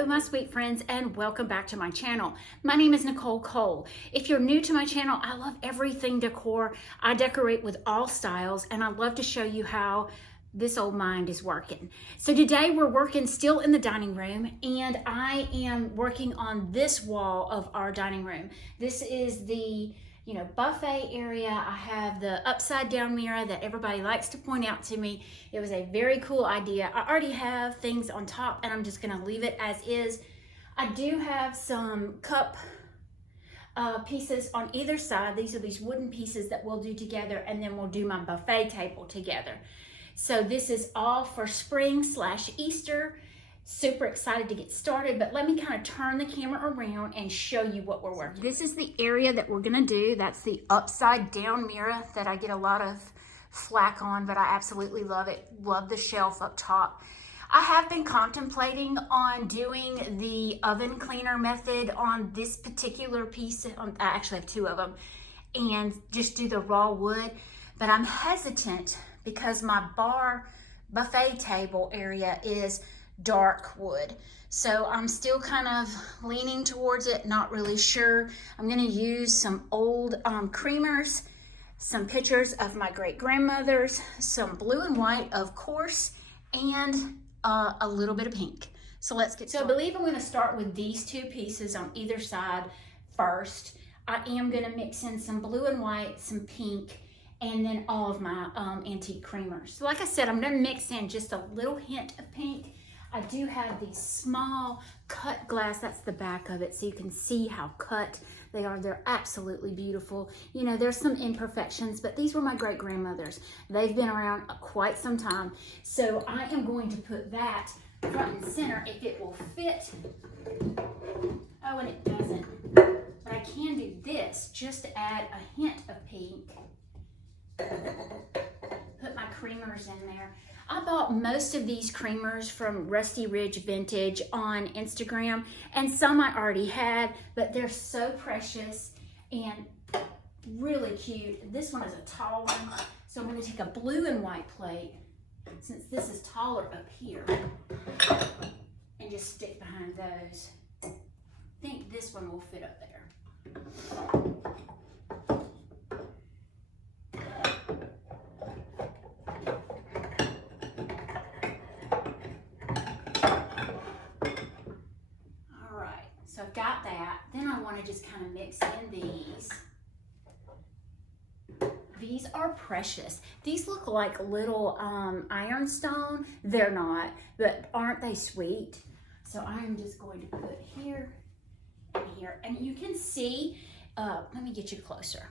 Hello, my sweet friends, and welcome back to my channel. My name is Nicole Cole. If you're new to my channel, I love everything decor. I decorate with all styles, and I love to show you how this old mind is working. So today we're working still in the dining room, and I am working on this wall of our dining room. This is the buffet area. I have the upside down mirror that everybody likes to point out to me. It was a very cool idea. I already have things on top and I'm just gonna leave it as is. I do have some cup pieces on either side. These are these wooden pieces that we'll do together, and then we'll do my buffet table together. So this is all for spring/Easter. Super excited to get started, but let me kind of turn the camera around and show you what we're working. This is the area that we're gonna do. That's the upside down mirror that I get a lot of flack on, but I absolutely love it. Love the shelf up top. I have been contemplating on doing the oven cleaner method on this particular piece. I actually have two of them, and just do the raw wood, but I'm hesitant because my bar buffet table area is dark wood. So I'm still kind of leaning towards it, not really sure. I'm gonna use some old creamers, some pictures of my great grandmothers, some blue and white, of course, and a little bit of pink. So let's get started. So I believe I'm gonna start with these two pieces on either side first. I am gonna mix in some blue and white, some pink, and then all of my antique creamers. So like I said, I'm gonna mix in just a little hint of pink. I do have these small cut glass, that's the back of it, so you can see how cut they are. They're absolutely beautiful. You know, there's some imperfections, but these were my great grandmothers. They've been around quite some time. So I am going to put that front and center if it will fit. Oh, and it doesn't. But I can do this just to add a hint of pink. Put my creamers in there. I bought most of these creamers from Rusty Ridge Vintage on Instagram, and some I already had, but they're so precious and really cute. This one is a tall one, so I'm going to take a blue and white plate, since this is taller up here, and just stick behind those. I think this one will fit up there. So I've got that. Then I want to just kind of mix in these. These are precious. These look like little ironstone. They're not, but aren't they sweet? So I am just going to put here and here. And you can see, let me get you closer.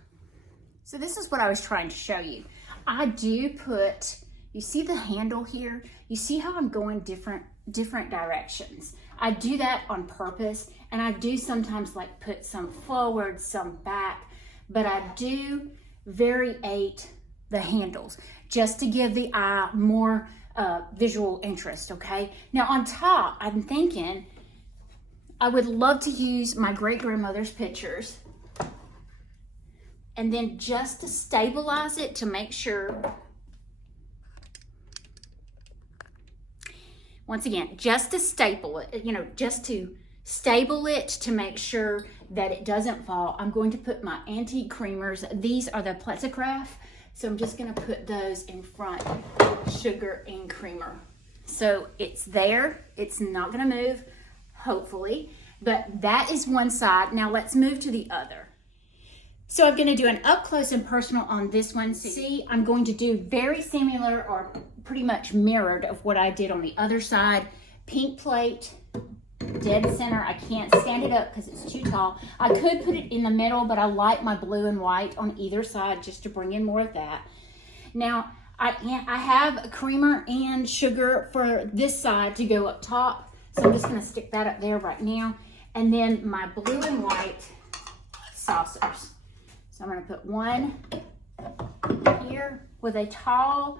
So this is what I was trying to show you. I do put, you see the handle here? You see how I'm going different directions. I do that on purpose, and I do sometimes like put some forward, some back, but I do variate the handles just to give the eye more visual interest, okay? Now on top, I'm thinking I would love to use my great grandmother's pictures, and then just to stabilize it, to make sure, once again, just to staple it, just to stable it to make sure that it doesn't fall, I'm going to put my antique creamers. These are the Plexicraft, so I'm just gonna put those in front, sugar and creamer. So it's there, it's not gonna move, hopefully, but that is one side. Now let's move to the other. So I'm gonna do an up close and personal on this one. See, I'm going to do very similar or pretty much mirrored of what I did on the other side. Pink plate, dead center. I can't stand it up because it's too tall. I could put it in the middle, but I like my blue and white on either side just to bring in more of that. Now, I have a creamer and sugar for this side to go up top. So I'm just gonna stick that up there right now. And then my blue and white saucers. So I'm gonna put one here with a tall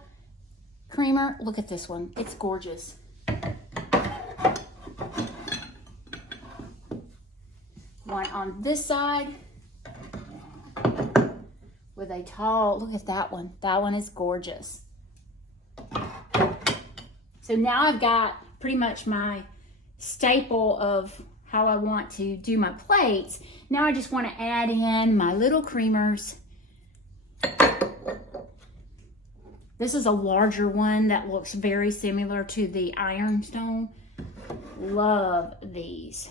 creamer. Look at this one, it's gorgeous. One on this side with a tall, look at that one. That one is gorgeous. So now I've got pretty much my staple of how I want to do my plates. Now I just want to add in my little creamers. This is a larger one that looks very similar to the ironstone. Love these.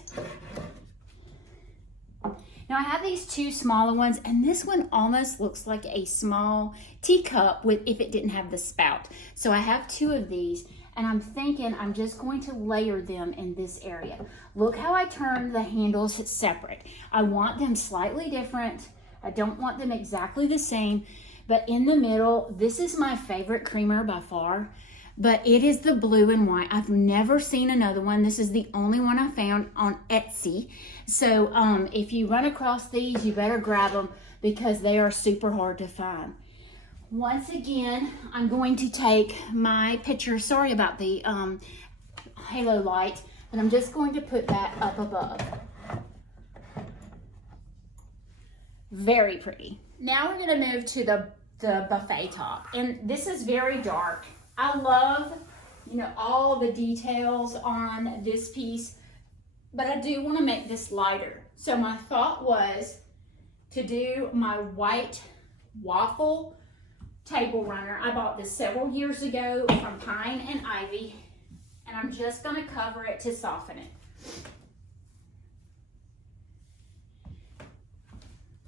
Now I have these two smaller ones, and this one almost looks like a small teacup with if it didn't have the spout. So I have two of these, and I'm thinking I'm just going to layer them in this area. Look how I turned the handles separate. I want them slightly different. I don't want them exactly the same, but in the middle, this is my favorite creamer by far, but it is the blue and white. I've never seen another one. This is the only one I found on Etsy. So if you run across these, you better grab them because they are super hard to find. Once again, I'm going to take my picture, sorry about the halo light, and I'm just going to put that up above. Very pretty. Now we're gonna move to the buffet top, and this is very dark. I love, all the details on this piece, but I do want to make this lighter. So my thought was to do my white waffle table runner. I bought this several years ago from Pine and Ivy, and I'm just going to cover it to soften it.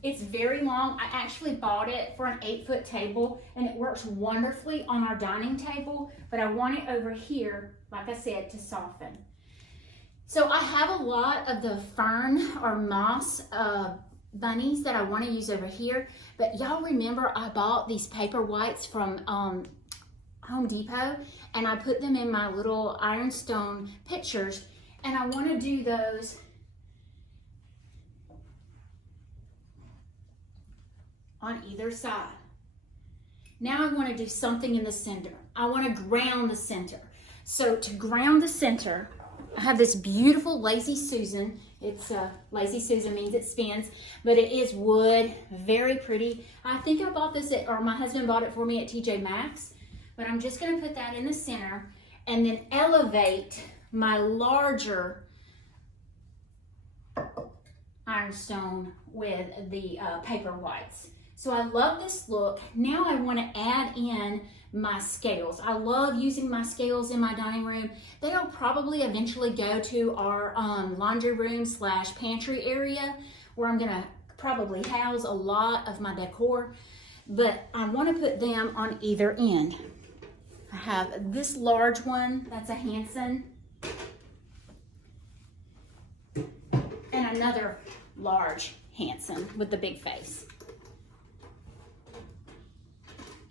It's very long. I actually bought it for an 8-foot table, and it works wonderfully on our dining table, but I want it over here, like I said, to soften. So I have a lot of the fern or moss bunnies that I want to use over here, but y'all remember I bought these paper whites from Home Depot, and I put them in my little ironstone pictures, and I want to do those on either side. Now I want to do something in the center. I want to ground the center. So to ground the center, I have this beautiful Lazy Susan. It's Lazy Susan means it spins, but it is wood, very pretty. I think I bought this or my husband bought it for me at TJ Maxx, but I'm just going to put that in the center and then elevate my larger ironstone with the paper whites. So I love this look. Now I want to add in my scales. I love using my scales in my dining room. They'll probably eventually go to our laundry room / pantry area where I'm gonna probably house a lot of my decor, but I want to put them on either end. I have this large one, that's a Hanson, and another large Hanson with the big face.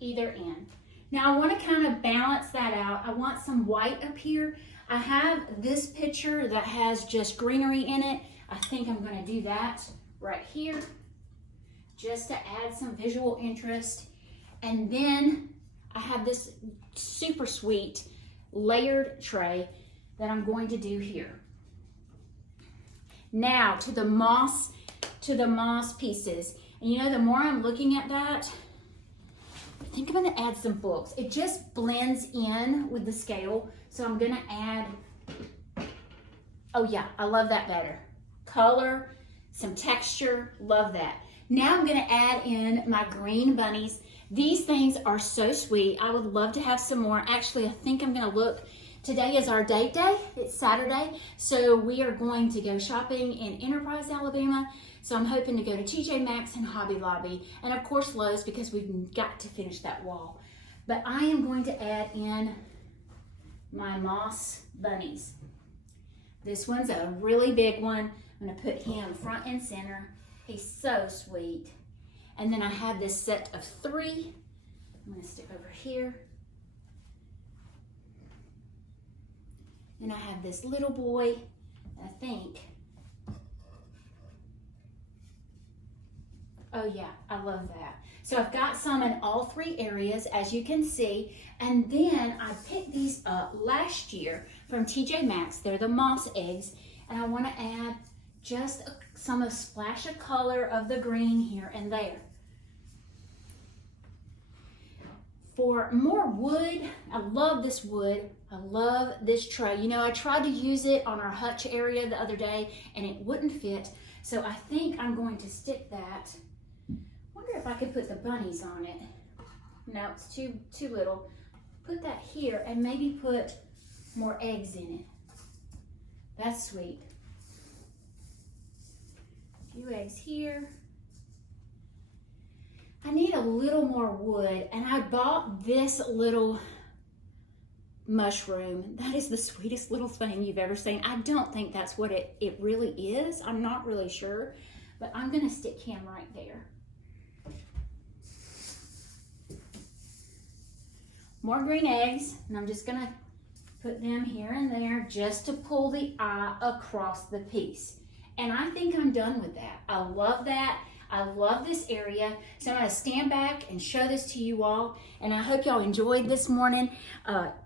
Either end. Now I want to kind of balance that out. I want some white up here. I have this picture that has just greenery in it. I think I'm going to do that right here just to add some visual interest. And then I have this super sweet layered tray that I'm going to do here. Now to the moss pieces. And the more I'm looking at that, I think I'm going to add some books. It just blends in with the scale. So I'm going to add, oh yeah, I love that better. Color, some texture, love that. Now I'm going to add in my green bunnies. These things are so sweet. I would love to have some more. Actually, I think I'm going to look. Today is our date day. It's Saturday. So we are going to go shopping in Enterprise, Alabama. So I'm hoping to go to TJ Maxx and Hobby Lobby, and of course Lowe's because we've got to finish that wall. But I am going to add in my moss bunnies. This one's a really big one. I'm going to put him front and center. He's so sweet. And then I have this set of 3. I'm going to stick over here. And I have this little boy, I think. Oh yeah, I love that. So I've got some in all 3 areas, as you can see. And then I picked these up last year from TJ Maxx. They're the moss eggs. And I want to add just a splash of color of the green here and there. For more wood, I love this wood. I love this tray. You know, I tried to use it on our hutch area the other day and it wouldn't fit. So I think I'm going to stick that. Wonder if I could put the bunnies on it. No, it's too little. Put that here and maybe put more eggs in it. That's sweet. A few eggs here. I need a little more wood, and I bought this little mushroom. That is the sweetest little thing you've ever seen. I don't think that's what it really is. I'm not really sure, but I'm gonna stick him right there. More green eggs, and I'm just gonna put them here and there just to pull the eye across the piece. And I think I'm done with that. I love that. I love this area. So I'm gonna stand back and show this to you all. And I hope y'all enjoyed this morning.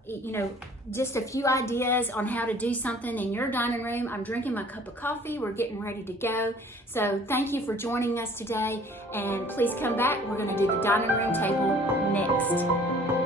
You know, just a few ideas on how to do something in your dining room. I'm drinking my cup of coffee. We're getting ready to go. So thank you for joining us today. And please come back. We're gonna do the dining room table next.